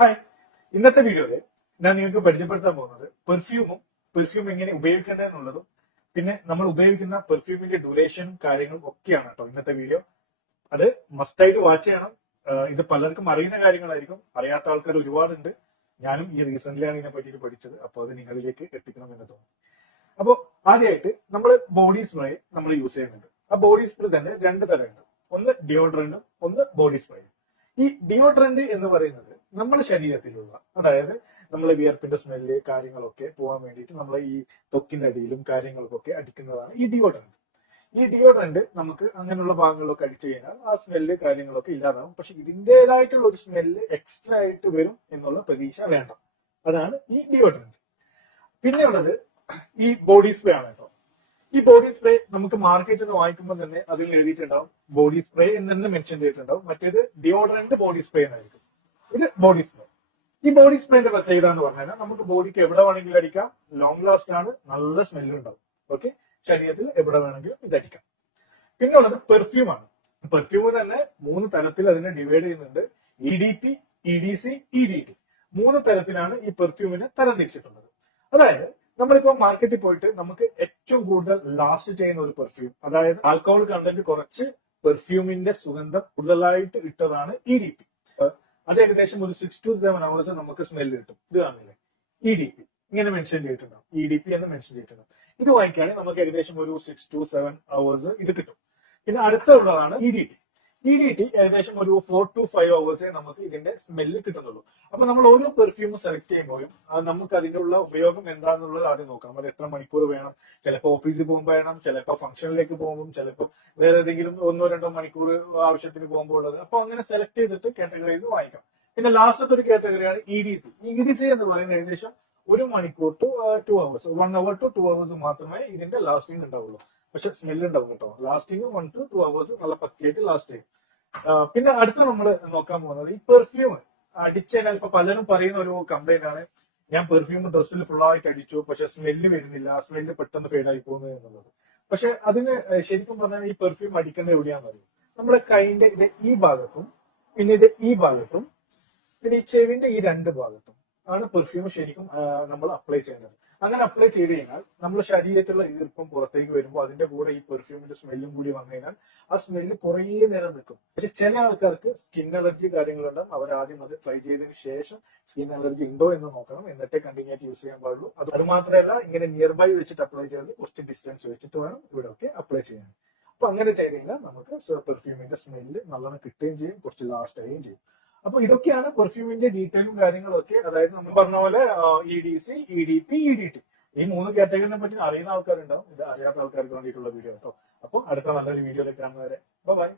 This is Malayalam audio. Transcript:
ഹായ് ഇന്നത്തെ വീഡിയോയിൽ ഞാൻ നിങ്ങൾക്ക് പരിചയപ്പെടുത്താൻ പോകുന്നത് പെർഫ്യൂമും പെർഫ്യൂം എങ്ങനെ ഉപയോഗിക്കേണ്ടത് എന്നുള്ളതും പിന്നെ നമ്മൾ ഉപയോഗിക്കുന്ന പെർഫ്യൂമിന്റെ ഡ്യൂറേഷൻ കാര്യങ്ങളും ഒക്കെയാണ് കേട്ടോ ഇന്നത്തെ വീഡിയോ അത് മസ്റ്റായിട്ട് വാച്ച് ചെയ്യണം. ഇത് പലർക്കും അറിയുന്ന കാര്യങ്ങളായിരിക്കും. അറിയാത്ത ആൾക്കാർ ഒരുപാടുണ്ട്. ഞാനും ഈ റീസെന്റിലാണ് ഇതിനെ പറ്റിയിട്ട് പഠിച്ചത്. അപ്പോൾ അത് നിങ്ങളിലേക്ക് എത്തിക്കണം എന്ന് തോന്നുന്നു. അപ്പോൾ ആദ്യമായിട്ട് നമ്മൾ ബോഡി സ്പ്രേ നമ്മൾ യൂസ് ചെയ്യുന്നുണ്ട്. ആ ബോഡി സ്പ്രേ തന്നെ രണ്ട് തരമുണ്ട്. ഒന്ന് ഡിയോഡ്രന്റും ഒന്ന് ബോഡി സ്പ്രേയും ഈ ഡിയോഡ്രന്റ് എന്ന് പറയുന്നത് നമ്മുടെ ശരീരത്തിലുള്ള അതായത് നമ്മളെ വിയർപ്പിന്റെ സ്മെല്ല് കാര്യങ്ങളൊക്കെ പോകാൻ വേണ്ടിയിട്ട് നമ്മൾ ഈ തൊക്കിന്റെ അടിയിലും കാര്യങ്ങൾക്കൊക്കെ അടിക്കുന്നതാണ് ഈ ഡിയോഡ്രന്റ് ഈ ഡിയോഡ്രന്റ് നമുക്ക് അങ്ങനെയുള്ള ഭാഗങ്ങളിലൊക്കെ അടിച്ചു കഴിഞ്ഞാൽ ആ സ്മെല്ല് കാര്യങ്ങളൊക്കെ ഇല്ലാതാവും. പക്ഷെ ഇതിന്റെതായിട്ടുള്ള ഒരു സ്മെല്ല് എക്സ്ട്രാ ആയിട്ട് വരും എന്നുള്ള പ്രതീക്ഷ വേണ്ട. അതാണ് ഈ ഡിയോഡ്രന്റ് പിന്നെയുള്ളത് ഈ ബോഡി സ്പ്രേ ആണ് ഈ ബോഡി സ്പ്രേ നമുക്ക് മാർക്കറ്റിൽ നിന്ന് വാങ്ങിക്കുമ്പോൾ തന്നെ അതിൽ എഴുതിയിട്ടുണ്ടാവും ബോഡി സ്പ്രേ എന്ന് തന്നെ മെൻഷൻ ചെയ്തിട്ടുണ്ടാവും. മറ്റേത് ഡിയോഡറന്റ് ബോഡി സ്പ്രേ എന്നായിരിക്കും. ഇത് ബോഡി സ്പ്രേ ഈ ബോഡി സ്പ്രേന്റെ പ്രത്യേകത എന്ന് പറഞ്ഞാൽ നമുക്ക് ബോഡിക്ക് എവിടെ വേണമെങ്കിലും അടിക്കാം. ലോങ് ലാസ്റ്റ് ആണ്. നല്ല സ്മെല്ല് ഉണ്ടാവും. ഓക്കെ ശരീരത്തിൽ എവിടെ വേണമെങ്കിലും ഇത് അടിക്കാം. പിന്നെ ഉള്ളത് പെർഫ്യൂം ആണ്. പെർഫ്യൂം തന്നെ മൂന്ന് തരത്തിൽ അതിനെ ഡിവൈഡ് ചെയ്യുന്നുണ്ട്. E D P E D C E D T മൂന്ന് തരത്തിലാണ് ഈ പെർഫ്യൂമിനെ തരംതിരിച്ചിട്ടുള്ളത് അതായത് നമ്മളിപ്പോ മാർക്കറ്റിൽ പോയിട്ട് നമുക്ക് ഏറ്റവും കൂടുതൽ ലാസ്റ്റ് ചെയ്യുന്ന ഒരു പെർഫ്യൂം അതായത് ആൽക്കഹോൾ കണ്ടന്റ് കുറച്ച് പെർഫ്യൂമിന്റെ സുഗന്ധം കൂടുതലായിട്ട് ഇട്ടതാണ് ഇ ഡി പി അത് ഏകദേശം ഒരു സിക്സ് ടു സെവൻ അവേഴ്സ് നമുക്ക് സ്മെല്ല് കിട്ടും. ഇത് കാണില്ലേ ഇ ഡി പി ഇങ്ങനെ മെൻഷൻ ചെയ്തിട്ടുണ്ടാവും. ഇ ഡി പി എന്ന് മെൻഷൻ ചെയ്തിട്ടുണ്ടാവും. ഇത് വാങ്ങിക്കുകയാണെങ്കിൽ നമുക്ക് ഏകദേശം ഒരു സിക്സ് ടു സെവൻ അവേഴ്സ് ഇത് കിട്ടും. പിന്നെ അടുത്തുള്ളതാണ് ഇ ഡി ടി ഏകദേശം ഒരു ഫോർ ടു ഫൈവ് അവേഴ്സേ നമുക്ക് ഇതിന്റെ സ്മെല്ല് കിട്ടുന്നുള്ളൂ. അപ്പൊ നമ്മൾ ഓരോ പെർഫ്യൂം സെലക്ട് ചെയ്യുമ്പോഴും നമുക്ക് അതിന്റെ ഉള്ള ഉപയോഗം എന്താണെന്നുള്ളത് ആദ്യം നോക്കാം അത് എത്ര മണിക്കൂർ വേണം? ചിലപ്പോൾ ഓഫീസിൽ പോകുമ്പോൾ വേണം ചിലപ്പോൾ ഫംഗ്ഷനിലേക്ക് പോകുമ്പോൾ ചിലപ്പോൾ വേറെ ഏതെങ്കിലും ഒന്നോ രണ്ടോ മണിക്കൂർ ആവശ്യത്തിന് പോകുമ്പോൾ ഉള്ളത്. അപ്പൊ അങ്ങനെ സെലക്ട് ചെയ്തിട്ട് കാറ്റഗറൈസ് വാങ്ങിക്കാം പിന്നെ ലാസ്റ്റത്തെ ഒരു കാറ്റഗറിയാണ് E D C E D C എന്ന് പറയുന്നത് ഏകദേശം ഒരു മണിക്കൂർ to two hours one hour to two hours മാത്രമേ ഇതിന്റെ ലാസ്റ്റിംഗ് ഉണ്ടാവുള്ളൂ. പക്ഷെ സ്മെല്ല് ഉണ്ടാവും കേട്ടോ. Lasting one to two hours നല്ല പക്കയായിട്ട് ലാസ്റ്റ് ചെയ്യും പിന്നെ അടുത്ത നമ്മൾ നോക്കാൻ പോകുന്നത് ഈ പെർഫ്യൂം അടിച്ചതിനാൽ ഇപ്പൊ പലരും പറയുന്ന ഒരു കംപ്ലൈന്റ് ആണ്. ഞാൻ പെർഫ്യൂം ഡ്രസ്സിൽ ഫുൾ ആയിട്ട് അടിച്ചു പക്ഷെ സ്മെല്ല് വരുന്നില്ല. സ്മെല്ല് പെട്ടെന്ന് ഫെയ്ഡായി പോകുന്നു എന്നുള്ളത്. പക്ഷെ അതിന് ശരിക്കും പറഞ്ഞാൽ ഈ പെർഫ്യൂം അടിക്കേണ്ടത് എവിടെയാണെന്ന് അറിയും? നമ്മുടെ കൈന്റെ ഇത് ഈ ഭാഗത്തും പിന്നെ ഇത് ഈ ഭാഗത്തും പിന്നെ ഈ ചെവിന്റെ ഈ രണ്ട് ഭാഗത്തും. ആണ് പെർഫ്യൂം ശരിക്കും നമ്മൾ അപ്ലൈ ചെയ്യുന്നത്. അങ്ങനെ അപ്ലൈ ചെയ്ത് കഴിഞ്ഞാൽ നമ്മുടെ ശരീരത്തിലുള്ള ഈർപ്പം പുറത്തേക്ക് വരുമ്പോൾ അതിന്റെ കൂടെ ഈ പെർഫ്യൂമിന്റെ സ്മെല്ലും കൂടി വന്നു കഴിഞ്ഞാൽ ആ സ്മെല്ല് കുറേ നേരം നിൽക്കും. പക്ഷെ ചില ആൾക്കാർക്ക് സ്കിൻ അലർജി കാര്യങ്ങളുണ്ടാവും. അവർ ആദ്യം അത് ട്രൈ ചെയ്തതിന് ശേഷം സ്കിൻ അലർജി ഉണ്ടോ എന്ന് നോക്കണം. എന്നിട്ടേ കണ്ടിന്യൂ ആയിട്ട് യൂസ് ചെയ്യാൻ പാടുള്ളൂ. അത് മാത്രമല്ല ഇങ്ങനെ നിയർ ബൈ വെച്ചിട്ട് അപ്ലൈ ചെയ്ത് കുറച്ച് ഡിസ്റ്റൻസ് വെച്ചിട്ട് വേണം ഇവിടെ ഒക്കെ അപ്ലൈ ചെയ്യാൻ. അപ്പൊ അങ്ങനെ ചെയ്ത് കഴിഞ്ഞാൽ നമുക്ക് പെർഫ്യൂമിന്റെ സ്മെല്ല് നല്ലോണം കിട്ടുകയും ചെയ്യും. കുറച്ച് ലാസ്റ്റ് ആവുകയും ചെയ്യും. അപ്പൊ ഇതൊക്കെയാണ് പെർഫ്യൂമിന്റെ ഡീറ്റെയിലും കാര്യങ്ങളൊക്കെ. അതായത് നമ്മൾ പറഞ്ഞ പോലെ E D C E D P E D T ഈ മൂന്ന് കാറ്റഗറിനെ പറ്റി അറിയുന്ന ആൾക്കാരുണ്ടാവും. ഇത് അറിയാത്ത ആൾക്കാർക്ക് വേണ്ടിയിട്ടുള്ള വീഡിയോ കേട്ടോ അപ്പോൾ അടുത്ത നല്ലൊരു വീഡിയോയിലേക്ക് കാണുന്നവരെ ബൈ